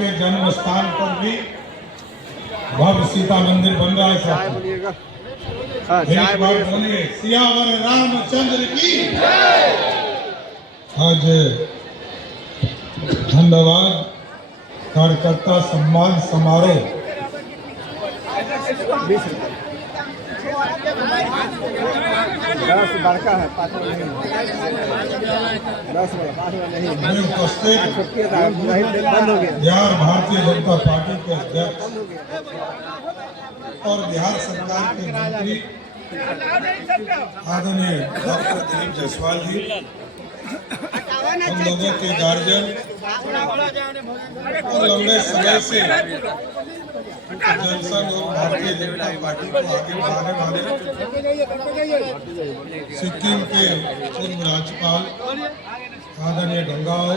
के जन्म स्थान पर भी भव्य सीता मंदिर बन रहा है साहब। एक बार बोलिए सियावर रामचंद्र की। आज धन्यवाद कार्यकर्ता सम्मान समारोह बड़का है, 5 वाला नहीं, 10 वाला, 5 वाला नहीं। उपस्थित बंद हो गया। बिहार भारतीय जनता पार्टी के अध्यक्ष और बिहार सरकार के मंत्री आदरणीय डॉक्टर दिलीप जायसवाल जी, हम लोगों के गार्जियन और लंबे समय से जनसंघ और भारतीय जनता पार्टी को आगे बढ़ाने वाले सिक्किम के पूर्व राज्यपाल आदरणीय गंगाओ,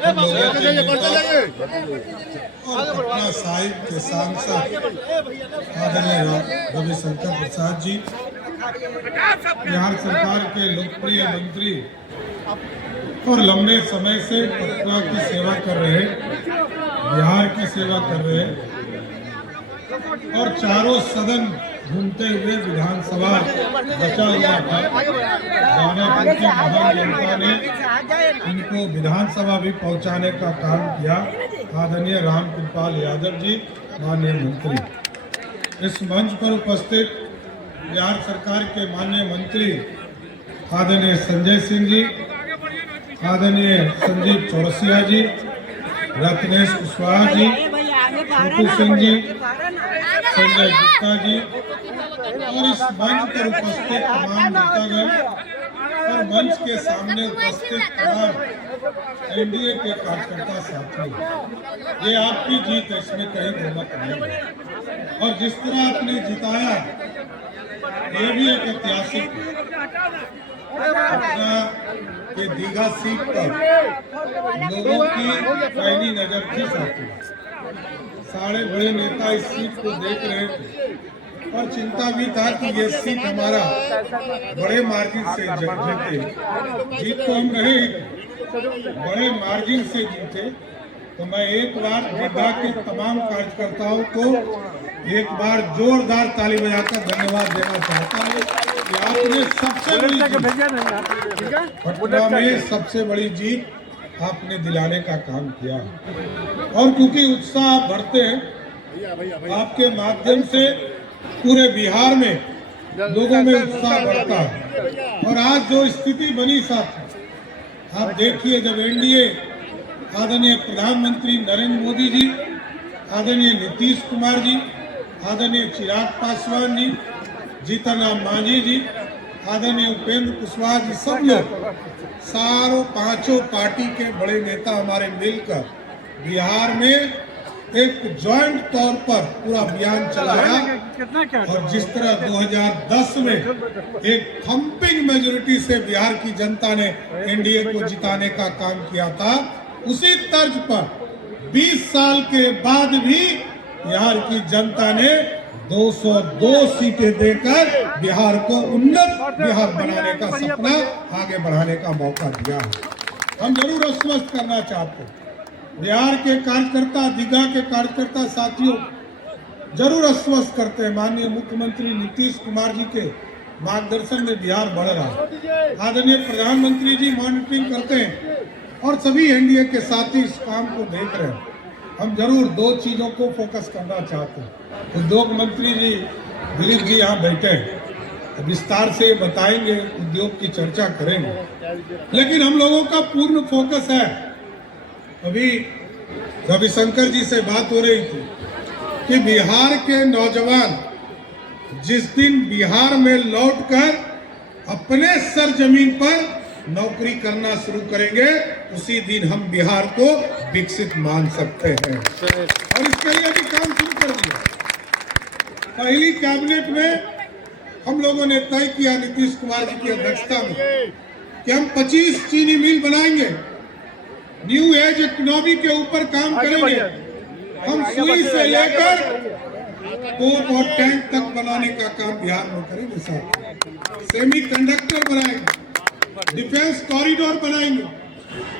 हम लोगों के नेता और पटना साहिब के सांसद आदरणीय रविशंकर प्रसाद जी, बिहार सरकार के लोकप्रिय मंत्री और लंबे समय से पटना की सेवा कर रहे, बिहार की सेवा कर रहे और चारों सदन घूमते हुए विधानसभा बचा हुआ था। दानापुर की महान जनता ने उनको विधानसभा भी पहुंचाने का काम किया। आदरणीय रामकृपाल यादव जी माननीय मंत्री, इस मंच पर उपस्थित बिहार सरकार के माननीय मंत्री आदरणीय संजय सिंह जी, आदरणीय संजीव चौरसिया जी, रत्नेश कुशवाहा जी, छोटू सिंह जी, संजय गुप्ता जी और इस मंच पर उपस्थित तमाम नेतागण और मंच के सामने उपस्थित तमाम एनडीए के कार्यकर्ता साथी, ये आपकी जीत है, इसमें कहीं दोमत नहीं है। और जिस तरह आपने जिताया ये भी एक ऐतिहासिक पटना के दीघा सीट पर लोगों की पहली नजर थी साथी। सारे बड़े नेता इस सीट को देख रहे थे और चिंता भी था कि ये सीट हमारा बड़े मार्जिन से जीते। जीत तो हम रहे, बड़े मार्जिन से जीते। तो मैं एक बार दीघा के तमाम कार्यकर्ताओं को एक बार जोरदार ताली बजाकर धन्यवाद देना चाहता हूँ कि आपने सबसे बड़ी पटना में सबसे बड़ी जीत आपने दिलाने का काम किया। और क्योंकि उत्साह आप बढ़ते हैं, आपके माध्यम से पूरे बिहार में लोगों में उत्साह बढ़ता है। और आज जो स्थिति बनी साथ, आप देखिए जब एनडीए आदरणीय प्रधानमंत्री नरेंद्र मोदी जी, आदरणीय नीतीश कुमार जी, आदरणीय चिराग पासवान जी, जीतन राम मांझी जी, आदरणीय उपेंद्र कुशवाहा जी, सब लोग सारों पांचों पार्टी के बड़े नेता हमारे मिलकर बिहार में एक जॉइंट तौर पर पूरा अभियान चलाया। और जिस तरह 2010 में एक थम्पिंग मेजोरिटी से बिहार की जनता ने एनडीए को जिताने का काम किया था, उसी तर्ज पर 20 साल के बाद भी बिहार की जनता ने 202 सीटें देकर बिहार को उन्नत बिहार बनाने का सपना आगे बढ़ाने का मौका दिया। हम जरूर आश्वस्त करना चाहते हैं बिहार के कार्यकर्ता, दीघा के कार्यकर्ता साथियों, जरूर आश्वस्त करते हैं माननीय मुख्यमंत्री नीतीश कुमार जी के मार्गदर्शन में बिहार बढ़ रहा है। आदरणीय प्रधानमंत्री जी मॉनिटरिंग करते हैं और सभी एनडीए के साथी इस काम को देख रहे हैं। हम जरूर दो चीजों को फोकस करना चाहते हैं। उद्योग मंत्री जी दिलीप जी यहाँ बैठे हैं, विस्तार से बताएंगे, उद्योग की चर्चा करेंगे, लेकिन हम लोगों का पूर्ण फोकस है। अभी रविशंकर जी से बात हो रही थी कि बिहार के नौजवान जिस दिन बिहार में लौटकर अपने सरजमीन पर नौकरी करना शुरू करेंगे, उसी दिन हम बिहार को विकसित मान सकते हैं। और इसके लिए भी काम शुरू कर दिया। पहली कैबिनेट में हम लोगों ने तय किया नीतीश कुमार जी की अध्यक्षता में कि हम 25 चीनी मिल बनाएंगे, न्यू एज इकोनॉमी के ऊपर काम करेंगे। हम सुई से लेकर कोक और टैंक तक बनाने का काम बिहार में करेंगे। साथ सेमी कंडक्टर बनाएंगे, डिफेंस कॉरिडोर बनाएंगे,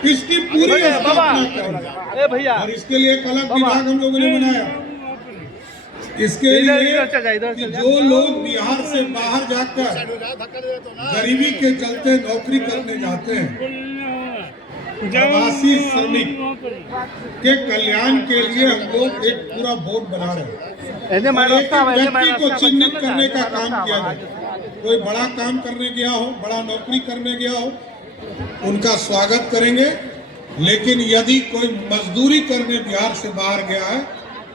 इसकी पूरी स्थापना करेंगे। और इसके लिए एक अलग विभाग हम लोगों ने बनाया। इसके लिए कि जो लोग बिहार से बाहर जाकर गरीबी के चलते नौकरी करने जाते हैं, प्रवासी श्रमिक के कल्याण के लिए हम लोग एक पूरा बोर्ड बना रहे हैं। और एक व्यक्ति को चिन्हित करने का काम किया जाए। कोई बड़ा काम करने गया हो, बड़ा नौकरी करने गया हो, उनका स्वागत करेंगे। लेकिन यदि कोई मजदूरी करने बिहार से बाहर गया है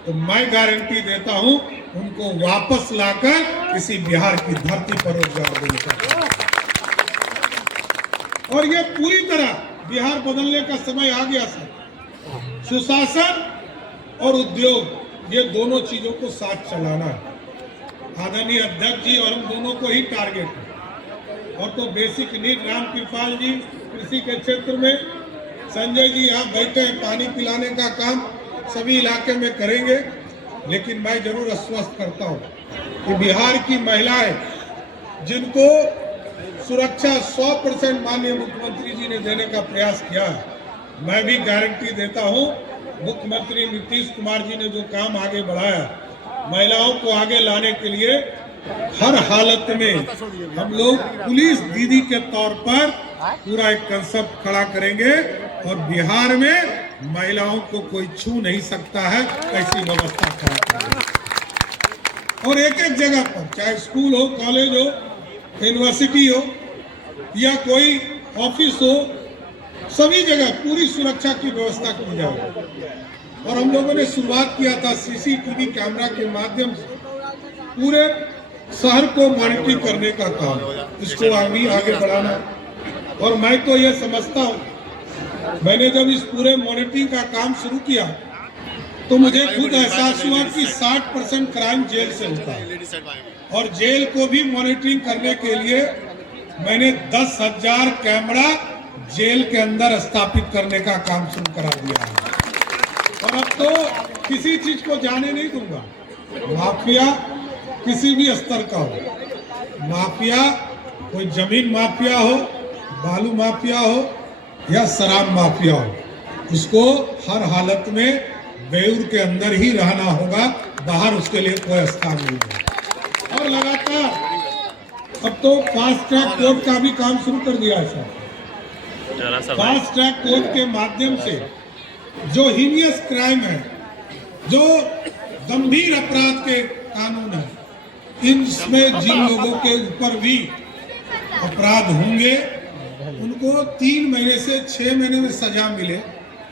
तो मैं गारंटी देता हूं उनको वापस लाकर किसी बिहार की धरती पर रोजगार देंगे। और ये पूरी तरह बिहार बदलने का समय आ गया सर। सुशासन और उद्योग, ये दोनों चीजों को साथ चलाना है। आदरणीय अध्यक्ष जी और हम दोनों को ही टारगेट है। और तो बेसिक नीड रामकृपाल जी कृषि के क्षेत्र में, संजय जी यहाँ बैठे हैं, पानी पिलाने का काम सभी इलाके में करेंगे। लेकिन मैं जरूर आश्वस्त करता हूँ कि बिहार की महिलाएं जिनको सुरक्षा 100% माननीय मुख्यमंत्री जी ने देने का प्रयास किया है, मैं भी गारंटी देता हूँ मुख्यमंत्री नीतीश कुमार जी ने जो काम आगे बढ़ाया, महिलाओं को आगे लाने के लिए हर हालत में हम लोग पुलिस दीदी के तौर पर पूरा एक कंसेप्ट खड़ा करेंगे। और बिहार में महिलाओं को कोई छू नहीं सकता है, ऐसी व्यवस्था खड़ा करेंगे। और एक एक जगह पर, चाहे स्कूल हो, कॉलेज हो, यूनिवर्सिटी हो या कोई ऑफिस हो, सभी जगह पूरी सुरक्षा की व्यवस्था की जाए। और हम लोगों ने शुरुआत किया था सीसीटीवी कैमरा के माध्यम से पूरे शहर को मॉनिटरिंग करने का काम, इसको अभी आगे बढ़ाना। और मैं तो ये समझता हूँ, मैंने जब इस पूरे मॉनिटरिंग का काम शुरू किया तो मुझे खुद एहसास हुआ कि 60% क्राइम जेल से होता है। और जेल को भी मॉनिटरिंग करने के लिए मैंने 10,000 कैमरा जेल के अंदर स्थापित करने का काम शुरू करा दिया है। और अब तो किसी चीज को जाने नहीं दूंगा। माफिया किसी भी स्तर का हो, माफिया कोई जमीन माफिया हो, बालू माफिया हो या शराब माफिया हो, उसको हर हालत में बेऊर के अंदर ही रहना होगा, बाहर उसके लिए कोई स्थान नहीं है। और लगातार अब तो फास्ट ट्रैक कोर्ट का भी काम शुरू कर दिया है सर। फास्ट ट्रैक कोर्ट के माध्यम से जो हीनियस क्राइम है, जो गंभीर अपराध के कानून है, इनमें जिन लोगों के ऊपर भी अपराध होंगे उनको 3 महीने से 6 महीने में सजा मिले,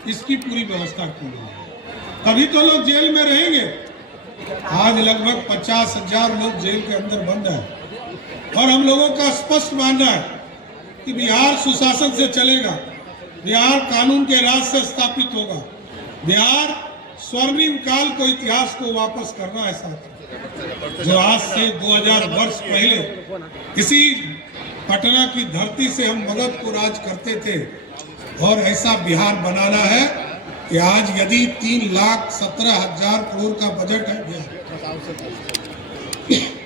इसकी पूरी व्यवस्था की गई है। तभी तो लोग जेल में रहेंगे। आज लगभग 50,000 लोग जेल के अंदर बंद हैं। और हम लोगों का स्पष्ट मानना है कि बिहार सुशासन से चलेगा, बिहार कानून के राज से स्थापित होगा, बिहार स्वर्णिम काल को, इतिहास को वापस करना है साथ, जो आज से 2000 वर्ष पहले इसी पटना की धरती से हम मगध को राज करते थे। और ऐसा बिहार बनाना है कि आज यदि 3,17,000 करोड़ का बजट है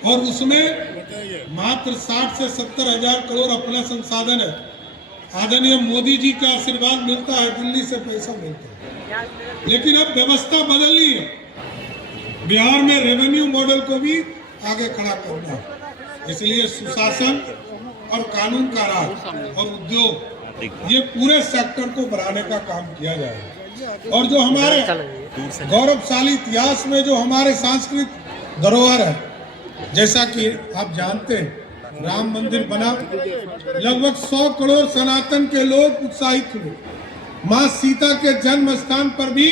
और उसमें मात्र 60 से 70,000 करोड़ अपना संसाधन है, आदरणीय मोदी जी का आशीर्वाद मिलता है, दिल्ली से पैसा मिलता है। लेकिन अब व्यवस्था बदलनी है, बिहार में रेवेन्यू मॉडल को भी आगे खड़ा करना है। इसलिए सुशासन और कानून का राज और उद्योग, ये पूरे सेक्टर को बढ़ाने का काम किया जाएगा। और जो हमारे गौरवशाली इतिहास में जो हमारे सांस्कृतिक धरोहर है, जैसा कि आप जानते हैं राम मंदिर बना, लगभग 100 करोड़ सनातन के लोग उत्साहित हुए। माँ सीता के जन्म स्थान पर भी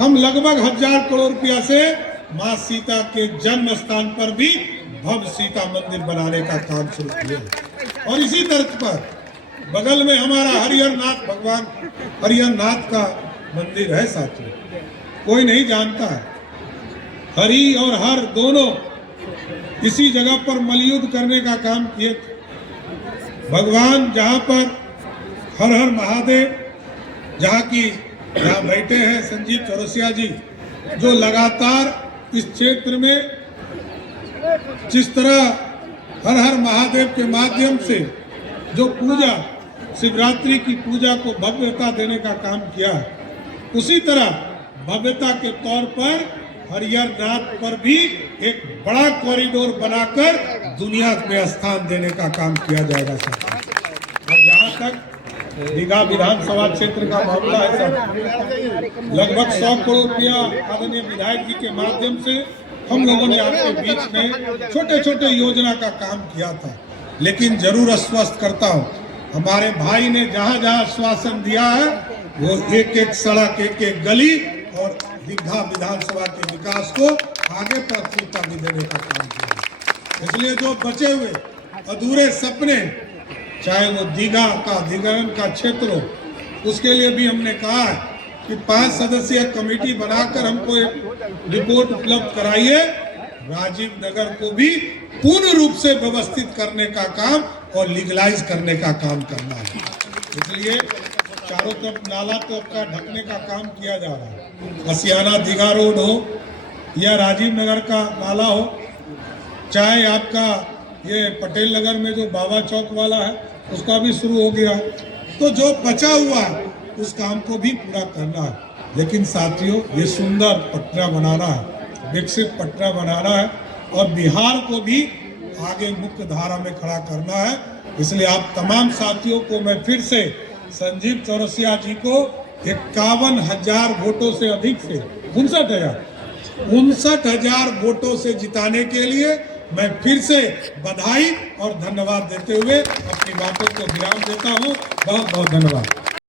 हम लगभग 1000 करोड़ रुपया से माँ सीता के जन्म स्थान पर भी भव्य सीता मंदिर बनाने का काम शुरू किया। और इसी तर्ज पर बगल में हमारा हरिहरनाथ, भगवान हरिहरनाथ का मंदिर है साथियों, कोई नहीं जानता है। हरि और हर दोनों इसी जगह पर मलयुद्ध करने का काम किए थे। भगवान जहाँ पर हर हर महादेव, जहाँ की यहाँ बैठे हैं संजीव चौरसिया जी, जो लगातार इस क्षेत्र में जिस तरह हर हर महादेव के माध्यम से जो पूजा शिवरात्रि की पूजा को भव्यता देने का काम किया है, उसी तरह भव्यता के तौर पर हरिहरनाथ पर भी एक बड़ा कॉरिडोर बनाकर दुनिया में स्थान देने का काम किया जाएगा सर। और जहाँ तक दीघा विधानसभा क्षेत्र का मामला है सर, लगभग 100 करोड़ रुपया आदरणीय विधायक जी के माध्यम से हम लोगों ने आपके बीच में छोटे छोटे योजना का काम किया था। लेकिन जरूर आश्वस्त करता हूँ, हमारे भाई ने जहाँ जहाँ आश्वासन दिया है वो एक एक सड़क, एक एक गली और दीघा विधानसभा के विकास को आगे प्राथमिकता भी देने का काम किया। इसलिए जो बचे हुए अधूरे सपने, चाहे वो दीघा का दीघान का क्षेत्र हो, उसके लिए भी हमने कहा है कि 5 सदस्यीय कमेटी बनाकर हमको एक रिपोर्ट उपलब्ध कराइए। राजीव नगर को भी पूर्ण रूप से व्यवस्थित करने का काम और लीगलाइज करने का काम करना है। इसलिए चारों तरफ नाला तो आपका ढकने का काम किया जा रहा है। असियाना दीघा रोड हो या राजीव नगर का नाला हो, चाहे आपका ये पटेल नगर में जो बाबा चौक वाला है उसका भी शुरू हो गया। तो जो बचा हुआ है उस काम को भी पूरा करना है। लेकिन साथियों, ये सुंदर पटना बनाना है, विकसित पटना बनाना है और बिहार को भी आगे मुख्य धारा में खड़ा करना है। इसलिए आप तमाम साथियों को मैं फिर से संजीव चौरसिया जी को 51,000 वोटों से अधिक से 59,000 वोटों से जिताने के लिए मैं फिर से बधाई और धन्यवाद देते हुए अपनी बातों को विराम देता हूँ। बहुत बहुत धन्यवाद।